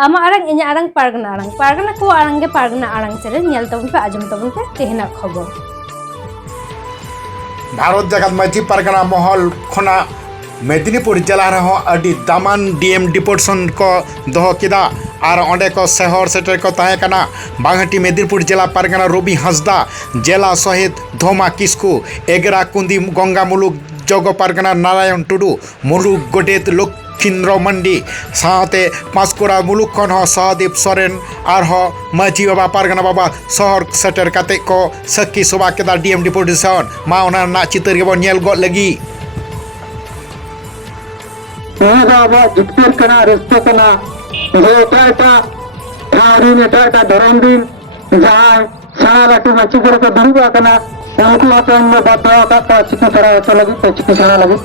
आमा आरंग इन्या आरंग पारगना को आरंगे पारगना आरंग चले नियल तबन पे आजम तबन पे तेहना खबर भारत जगत माझी पारगना महल खना मेदिनीपुर जिला रहो अडी दामान डीएम डिपोर्शन को दहो किदा और अंडे को शहर सेटर को ताहे कना बांगटी मेदिनीपुर जिला पारगना रवि हंसदा जिला शहीद धोमा किस्कू एगरा कुंदी गंगा मुलुक जग पारगना नारायण टुडू मुलुक गोडेत लक्षिंद्र मंडी साथे पाँचकुड़ा मुलुक खन सहदीप सोरेन और माझी बाबा पारगना बाबा शहर सेटर काते को सखी सभा केदा डीएम डिपोर्टेशन मा ओना ना चितर गेबो नेल गो लगी जिक्र करना रस्ते करना एटा धरम दिन जहाँ सेना लाटू माची को दुरुबा करना उनको में बात चिकित्सा तो लगे चिकित्सा लगे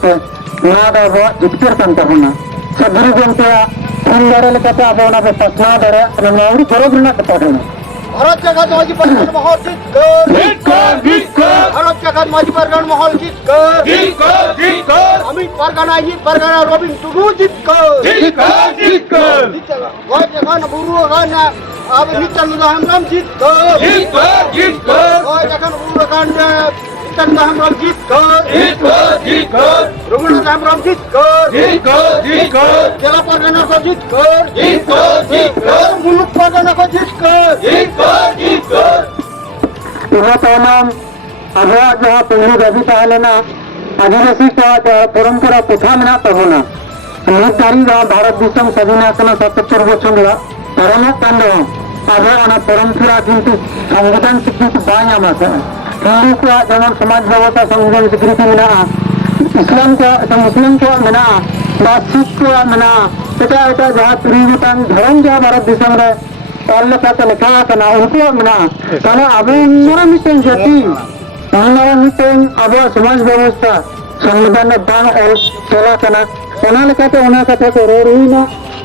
जिक्र करता होना सब गुरु गमते इन दारे लेकाते अब ओना पे पसना दारे नौरी गरज ना कता है भारत जगत माझी पारगना महल जितकर भारत जगत माझी पारगना महल जितकर अमित पारगना रवि टुडू जितकर वह जगह बुरु गाना अब निचल हम जितकर वह जगह बुरु गाना निचल हम जितकर रघुनाथ हम जितकर जिला पारगना को जितकर मुलुक पारगना को जितकर तमाम अभ्यास जहाँ पहले रवि कहलेना आदिवासी का परंपरा प्रथा में तबना निर्धारी भारत देश स्वाधीन 77 बचर पारना कान अब परंपरा किंतु संविधान स्वीकृति बाम हिंदू को जमन समाज व्यवस्था संविधान स्वीकृति में इस्लाम को मुस्लिम को में सिख को में एटा जहाँ 3 गोटांग धर्म जहाँ भारत देश में लिखा उनको में अब मिट्टन जाति मिट्टन अब समाज व्यवस्था संविधान चला कथा को रोड हुईना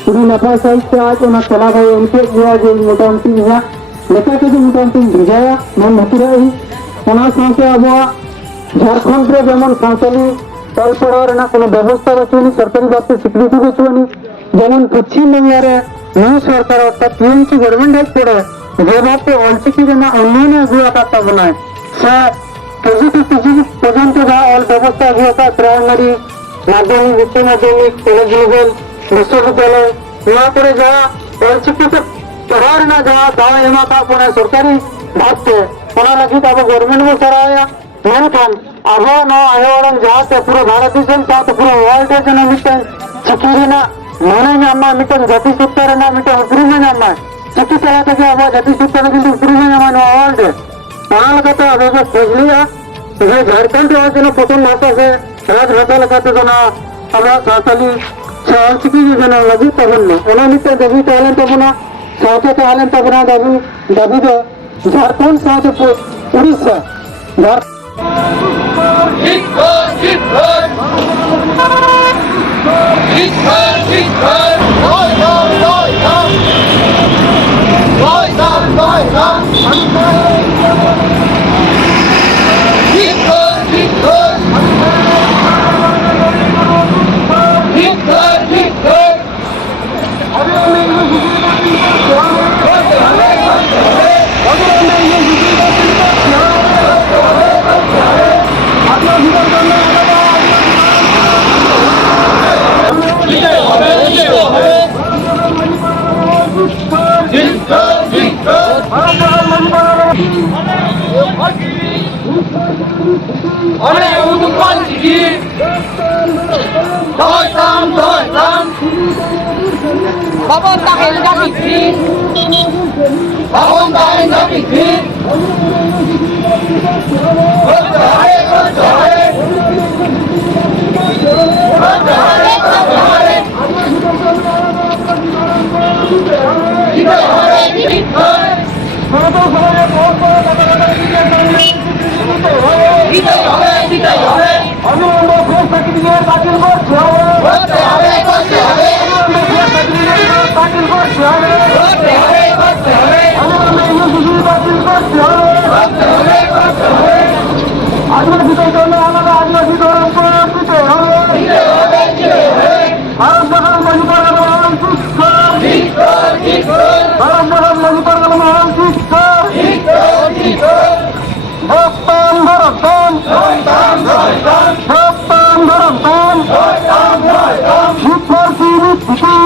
नफा सहित आज चला गए उनके मोटामुटी लेकाते मोटामुटी भेजाया मन भतुराई अब झारखंड रे जेमन सावताली तल पड़ा व्यवस्था बचुनी सरकारी बात स्वीकृति बचुनी जेमन पश्चिम बंगाल न्यू सरकार अर्थात टीएमसी गवर्नमेंट हेल्प पड़े जे भाव अलचिकी उन्नयन अगुआ बनाए से पॉजिटिव पर्यंत जहाँ अल व्यवस्था अगुआ प्राइमरी माध्यमिक उच्च माध्यमिक कॉलेज लेवल विश्वविद्यालय यहाँ जहाँ अलचिकी पढ़ा जहाँ दावा एमा सरकारी भाग पे लगे अब गवर्नमेंट में सराया मेनखान अब आयोड़न जहाँ से पूरा भारत देश पूरा वर्ल्ड मिट्टन चिकीना माने मिट्टन जाति सूत्र मिट्टन उपरूम चिकी चलाते अब जाति सूत्र किन्तु उपरूम वर्ल्ड लेकाते अब खोजलिया झारखंड प्रथम भाषा से राजभाषा लेकाते अब सावताली अलचिकी लगी तबन मिट्टन दाबी तहलें तबना साथे तहलें तबना दाबी दो झारखंड साथे Orissa Babon dahil gabigin Adivasi Hoppan Bharattan, Hoppan Bharattan, Youth for Civic City,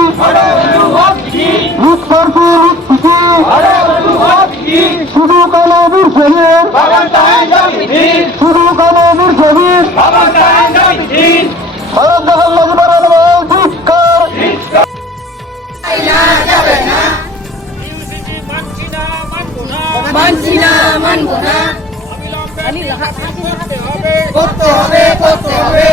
Youth for Civic City, শুধু কালামের শহীদ, শুধু কালামের শহীদ, ভারত যখন মজবুর আলম ধিক্কার। মানছিনা মানব না করতে হবে করতে হবে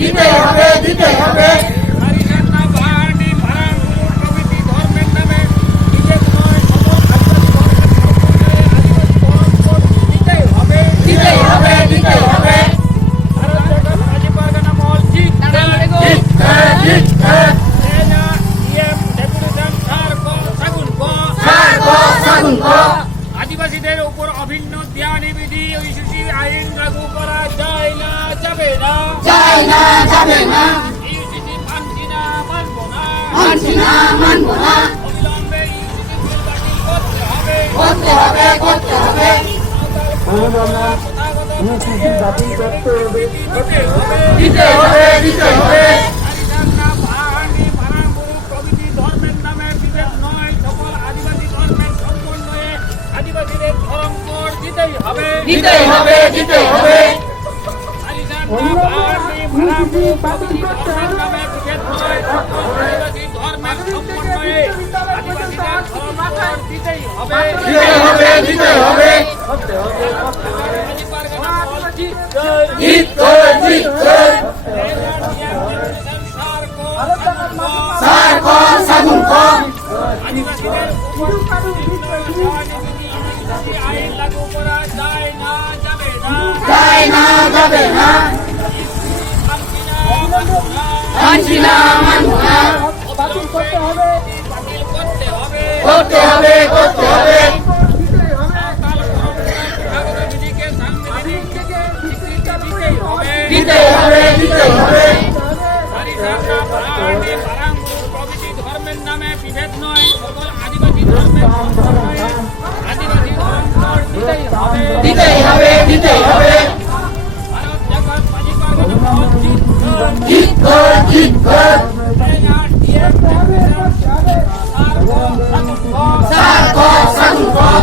দিতে হবে দিতে হবে আদিবাসীদের উপর অভিন্ন ধ্যানবিধি ইউসিসি আইন লাগু করা যায় না যাবে না যায় না যাবে না ইউসিসি মানছি না মানব না মানছি না মানব না অবিলম্বে ইউসিসি বিল বাতিল করতে হবে করতে হবে করতে হবে দিতে হবে দিতে হবে প্রভৃতি ধর্মের নামে বিভেদ নয় সকল আদিবাসী ধর্মের সমন্বয়ে আদিবাসীদের ধর্ম কর দিতেই হবে দিতেই হবে দিতেই হবে আইন লাগু করা যায় না যাবে না যায় না যাবে না মানছি না মানব না করতে হবে করতে হবে দিতে হবে দিতে হবে প্রভৃতি ধর্মের নামে বিভেদ নয় সকল আদিবাসী ধর্মের সমন্বয়ে আদিবাসী ধর্ম কর দিতেই হবে দিতেই হবে দিতেই হবে ভারত যখন পাঁজিপাড়া মসজিদ জিত কর জিত কর সার কর সাগুন কর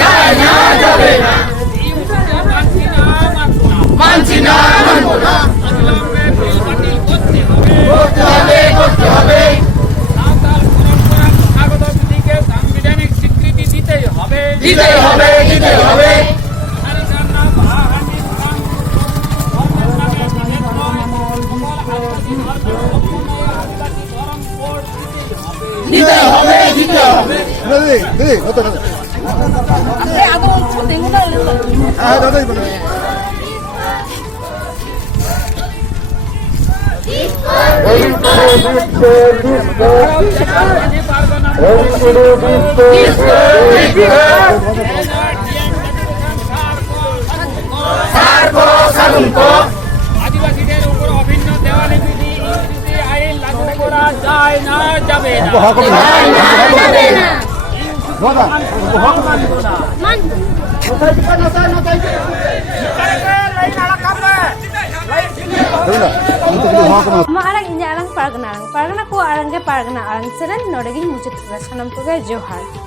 যায় না যাবে না মানছি না মানব না করতে হবে করতে হবে সাংবিধানিক স্বীকৃতি দিতেই হবে দিতেই হবে দিতেই হবে দিতেই হবে দিতেই হবে আদিবাসীদের উপর অভিন্ন দেওয়ানি বিধি ইউসিসি আইন লাগু করা যায় না যাবে না Maarang inya alang pargana ko arang ke pargana arang seren nodegi mucit sanam ko ge johar.